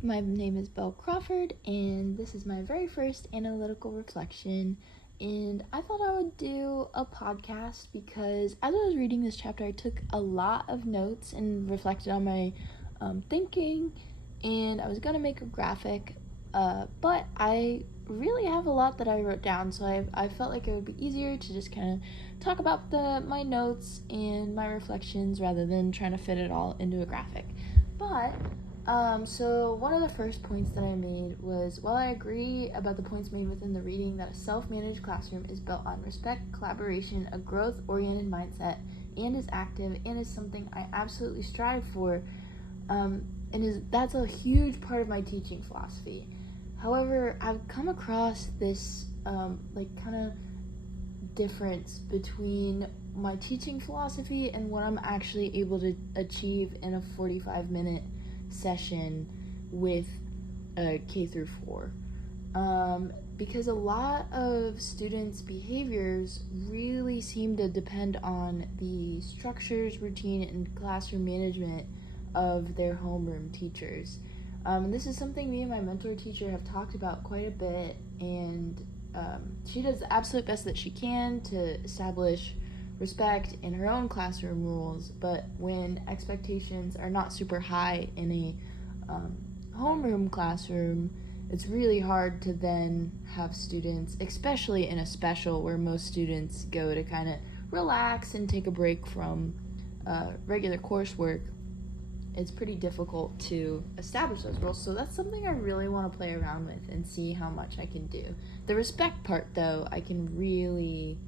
My name is Belle Crawford, and this is my very first analytical reflection. And I thought I would do a podcast because as I was reading this chapter, I took a lot of notes and reflected on my thinking, and I was going to make a graphic, but I really have a lot that I wrote down, so I felt like it would be easier to just kind of talk about my notes and my reflections rather than trying to fit it all into a graphic. But so one of the first points that I made was, while I agree about the points made within the reading that a self-managed classroom is built on respect, collaboration, a growth-oriented mindset, and is active, and is something I absolutely strive for, that's a huge part of my teaching philosophy. However, I've come across this kind of difference between my teaching philosophy and what I'm actually able to achieve in a 45-minute session with K through 4. Because a lot of students' behaviors really seem to depend on the structures, routine, and classroom management of their homeroom teachers. And this is something me and my mentor teacher have talked about quite a bit, and she does the absolute best that she can to establish respect in her own classroom rules, but when expectations are not super high in a homeroom classroom, it's really hard to then have students, especially in a special where most students go to kind of relax and take a break from regular coursework. It's pretty difficult to establish those rules, so that's something I really want to play around with and see how much I can do. The respect part, though, I can really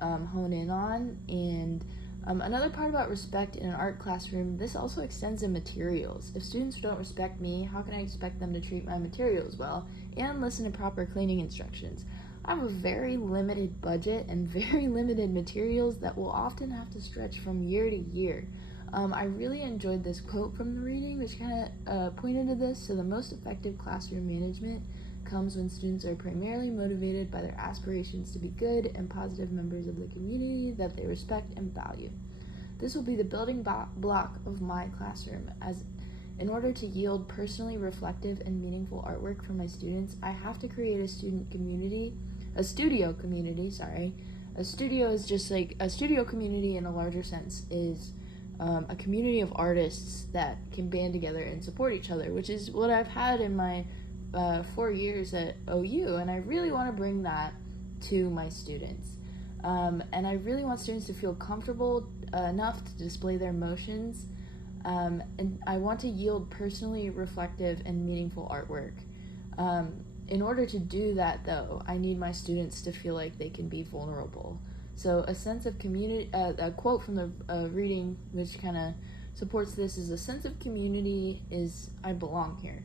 hone in on, and another part about respect in an art classroom, this also extends in materials. If students don't respect me, how can I expect them to treat my materials well and listen to proper cleaning instructions? I have a very limited budget and very limited materials that will often have to stretch from year to year. I really enjoyed this quote from the reading, which kind of pointed to this. So the most effective classroom management comes when students are primarily motivated by their aspirations to be good and positive members of the community that they respect and value. This will be the building block of my classroom, as in order to yield personally reflective and meaningful artwork for my students, I have to create a studio community. A studio is just like a studio community in a larger sense is a community of artists that can band together and support each other, which is what I've had in my 4 years at OU, and I really want to bring that to my students. And I really want students to feel comfortable enough to display their emotions, and I want to yield personally reflective and meaningful artwork. In order to do that, though, I need my students to feel like they can be vulnerable. So a sense of community, a quote from the reading which kind of supports this is, a sense of community is, I belong here.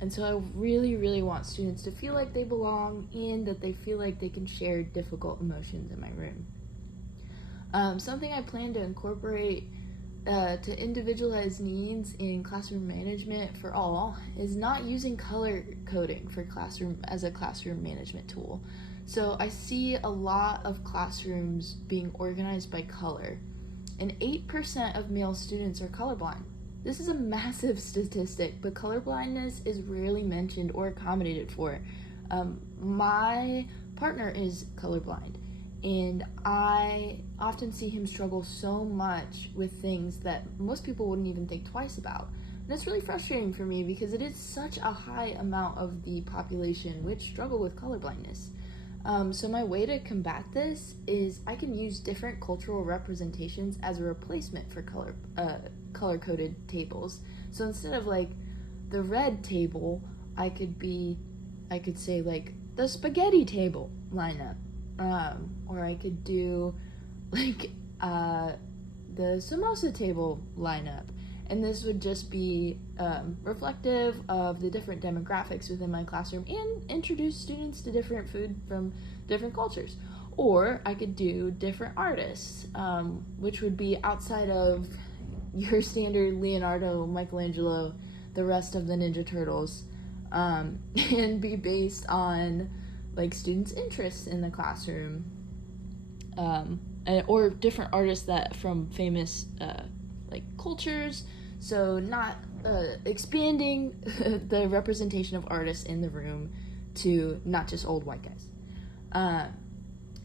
And so I really, really want students to feel like they belong and that they feel like they can share difficult emotions in my room. Something I plan to incorporate to individualize needs in classroom management for all is not using color coding for as a classroom management tool. So I see a lot of classrooms being organized by color, and 8% of male students are colorblind. This is a massive statistic, but colorblindness is rarely mentioned or accommodated for. My partner is colorblind, and I often see him struggle so much with things that most people wouldn't even think twice about. And it's really frustrating for me because it is such a high amount of the population which struggle with colorblindness. So my way to combat this is I can use different cultural representations as a replacement for color-coded tables. So instead of like the red table, I could say like the spaghetti table lineup, or I could do like the samosa table lineup. And this would just be reflective of the different demographics within my classroom and introduce students to different food from different cultures. Or I could do different artists, which would be outside of your standard Leonardo, Michelangelo, the rest of the Ninja Turtles, and be based on like students' interests in the classroom, or different artists that from famous like cultures. So not expanding the representation of artists in the room to not just old white guys.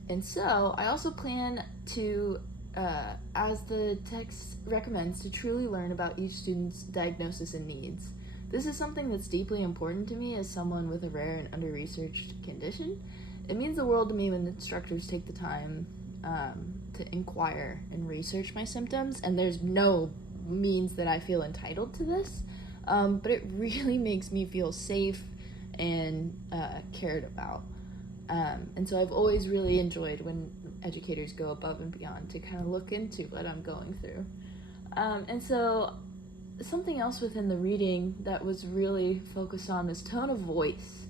And so I also plan to, as the text recommends, to truly learn about each student's diagnosis and needs. This is something that's deeply important to me as someone with a rare and under-researched condition. It means the world to me when instructors take the time to inquire and research my symptoms, and there's no means that I feel entitled to this, but it really makes me feel safe and cared about. And so I've always really enjoyed when educators go above and beyond to kind of look into what I'm going through. And so something else within the reading that was really focused on is tone of voice.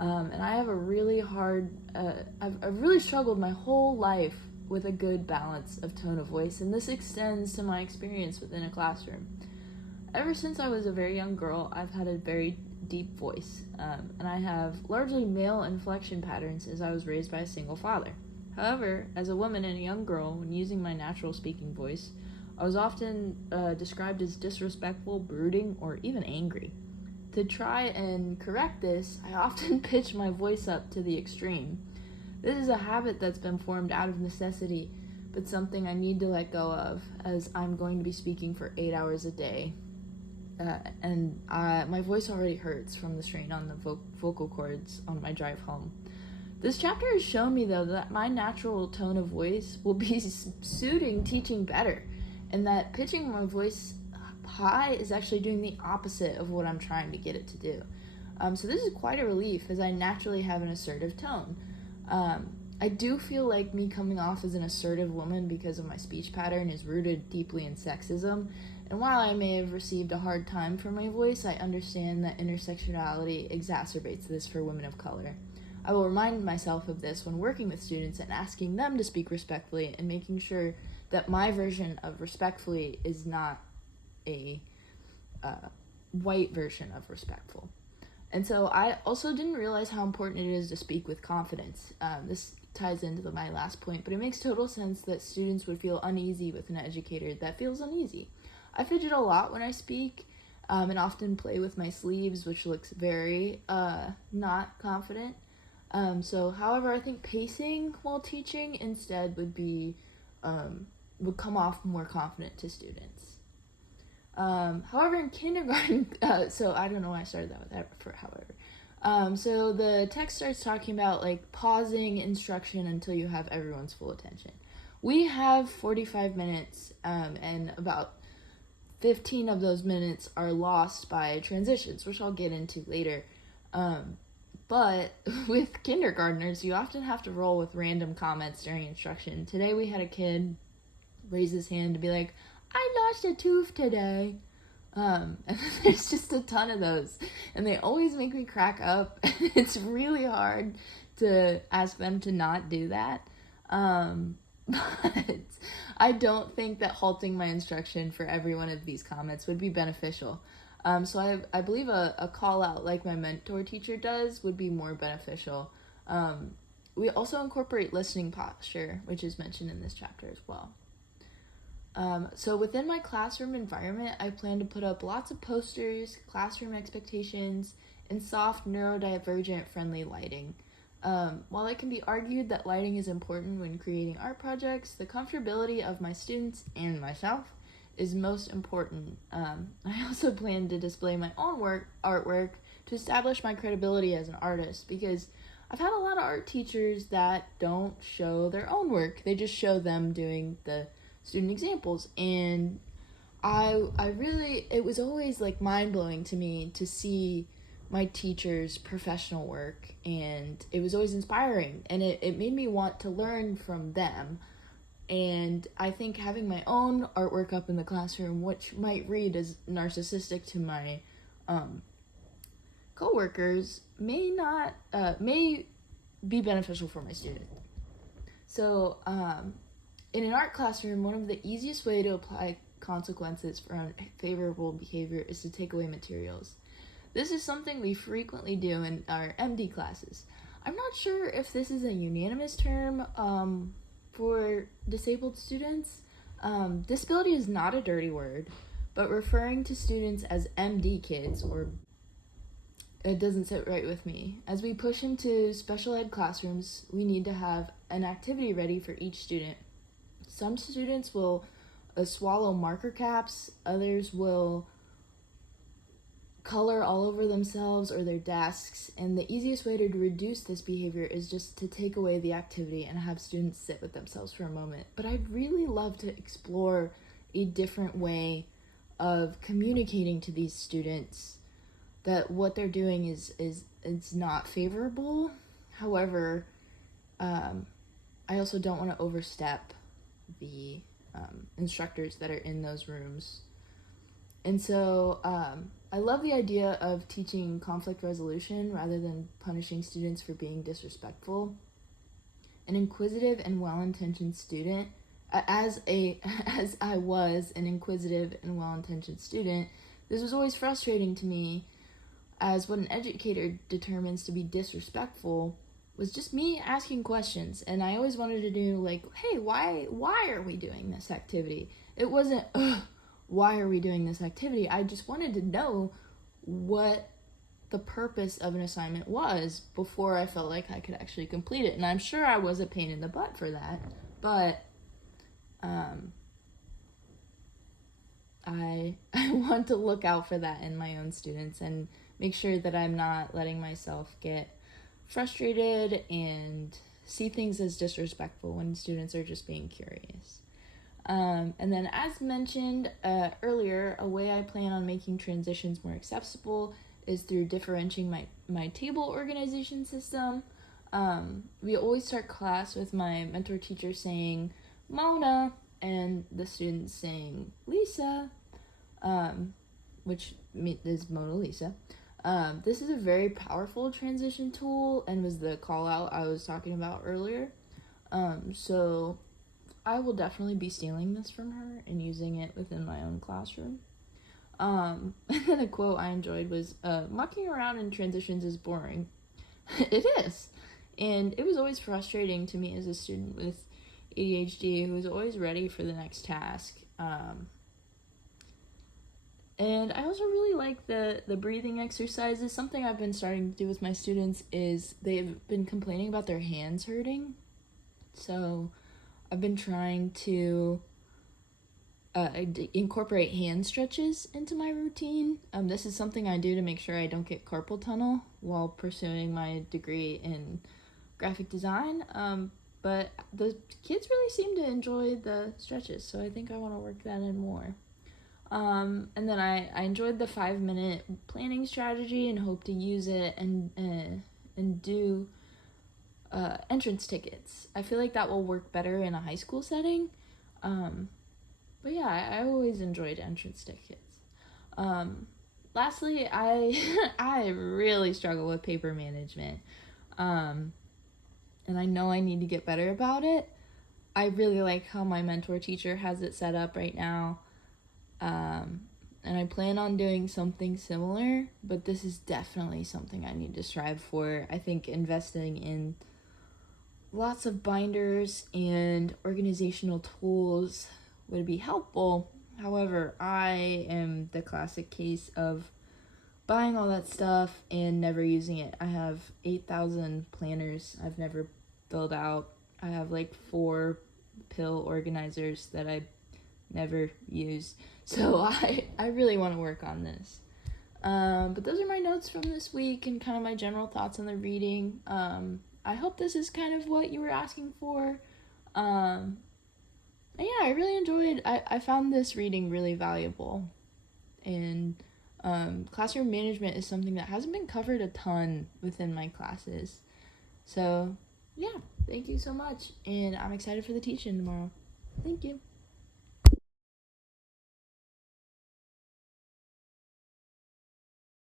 And I have a really hard, I've really struggled my whole life with a good balance of tone of voice, and this extends to my experience within a classroom. Ever since I was a very young girl, I've had a very deep voice, and I have largely male inflection patterns as I was raised by a single father. However, as a woman and a young girl, when using my natural speaking voice, I was often described as disrespectful, brooding, or even angry. To try and correct this, I often pitch my voice up to the extreme. This is a habit that's been formed out of necessity, but something I need to let go of, as I'm going to be speaking for 8 hours a day. And my voice already hurts from the strain on the vocal cords on my drive home. This chapter has shown me, though, that my natural tone of voice will be suiting teaching better, and that pitching my voice high is actually doing the opposite of what I'm trying to get it to do. So this is quite a relief, as I naturally have an assertive tone. I do feel like me coming off as an assertive woman because of my speech pattern is rooted deeply in sexism, and while I may have received a hard time for my voice, I understand that intersectionality exacerbates this for women of color. I will remind myself of this when working with students and asking them to speak respectfully, and making sure that my version of respectfully is not a white version of respectful. And so I also didn't realize how important it is to speak with confidence. This ties into my last point, but it makes total sense that students would feel uneasy with an educator that feels uneasy. I fidget a lot when I speak, and often play with my sleeves, which looks very not confident. However, I think pacing while teaching instead would come off more confident to students. However, in kindergarten, so I don't know why I started that with that, however. So the text starts talking about, like, pausing instruction until you have everyone's full attention. We have 45 minutes, and about 15 of those minutes are lost by transitions, which I'll get into later. But with kindergartners, you often have to roll with random comments during instruction. Today we had a kid raise his hand to be like, I lost a tooth today. And there's just a ton of those, and they always make me crack up. It's really hard to ask them to not do that. But I don't think that halting my instruction for every one of these comments would be beneficial. So I believe a call out like my mentor teacher does would be more beneficial. We also incorporate listening posture, which is mentioned in this chapter as well. So within my classroom environment, I plan to put up lots of posters, classroom expectations, and soft neurodivergent friendly lighting. While it can be argued that lighting is important when creating art projects, the comfortability of my students and myself is most important. I also plan to display my own artwork to establish my credibility as an artist, because I've had a lot of art teachers that don't show their own work. They just show them doing the student examples, and it was always like mind-blowing to me to see my teachers' professional work, and it was always inspiring, and it made me want to learn from them. And I think having my own artwork up in the classroom, which might read as narcissistic to my coworkers, may be beneficial for my student. So in an art classroom, one of the easiest way to apply consequences for unfavorable behavior is to take away materials. This is something we frequently do in our MD classes. I'm not sure if this is a unanimous term for disabled students. Disability is not a dirty word, but referring to students as MD kids, or it doesn't sit right with me. As we push into special ed classrooms, we need to have an activity ready for each student. Some students will swallow marker caps, others will color all over themselves or their desks, and the easiest way to reduce this behavior is just to take away the activity and have students sit with themselves for a moment. But I'd really love to explore a different way of communicating to these students that what they're doing is not favorable. However, I also don't want to overstep the instructors that are in those rooms. And so I love the idea of teaching conflict resolution rather than punishing students for being disrespectful. An inquisitive and well-intentioned student, as I was an inquisitive and well-intentioned student, this was always frustrating to me, as what an educator determines to be disrespectful was just me asking questions. And I always wanted to do like, hey, why are we doing this activity? It wasn't, why are we doing this activity? I just wanted to know what the purpose of an assignment was before I felt like I could actually complete it. And I'm sure I was a pain in the butt for that, but I want to look out for that in my own students and make sure that I'm not letting myself get frustrated and see things as disrespectful when students are just being curious. And then, as mentioned earlier, a way I plan on making transitions more accessible is through differentiating my table organization system. We always start class with my mentor teacher saying Mona and the students saying Lisa, which is Mona Lisa. This is a very powerful transition tool and was the call out I was talking about earlier. So I will definitely be stealing this from her and using it within my own classroom. And then a quote I enjoyed was, mucking around in transitions is boring. It is. And it was always frustrating to me as a student with ADHD who was always ready for the next task. And I also really like the breathing exercises. Something I've been starting to do with my students is they've been complaining about their hands hurting. So I've been trying to incorporate hand stretches into my routine. This is something I do to make sure I don't get carpal tunnel while pursuing my degree in graphic design. But the kids really seem to enjoy the stretches, so I think I want to work that in more. And then I enjoyed the 5-minute planning strategy and hope to use it and do entrance tickets. I feel like that will work better in a high school setting. But yeah, I always enjoyed entrance tickets. Lastly, I really struggle with paper management. And I know I need to get better about it. I really like how my mentor teacher has it set up right now. And I plan on doing something similar, but this is definitely something I need to strive for. I think investing in lots of binders and organizational tools would be helpful. However, I am the classic case of buying all that stuff and never using it. I have 8,000 planners I've never filled out. I have like 4 pill organizers that I never use. So I really want to work on this. But those are my notes from this week and kind of my general thoughts on the reading. I hope this is kind of what you were asking for. And yeah, I really enjoyed, I found this reading really valuable. And classroom management is something that hasn't been covered a ton within my classes. So yeah, thank you so much. And I'm excited for the teach-in tomorrow. Thank you.